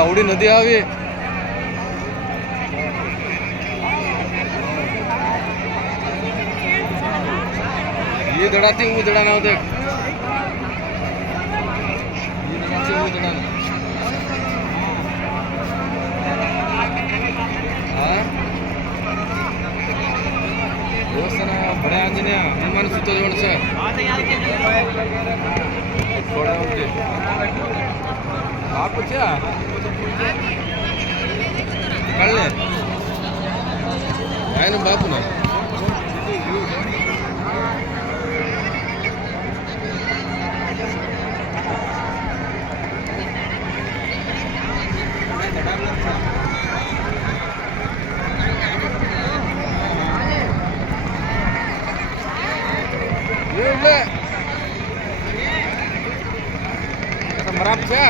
आवडी नदी हवी ही दडाती उदडा नव्हते उदडा ದೇವಸ್ಥಾನ ಬಡ ಆಂಜನೇಯ ಹನುಮಾನ ಸುತ್ತದ ಒಣಸ थोड़ा उनके आप क्या कर ले आए ना बापू ना ये ले merap ya.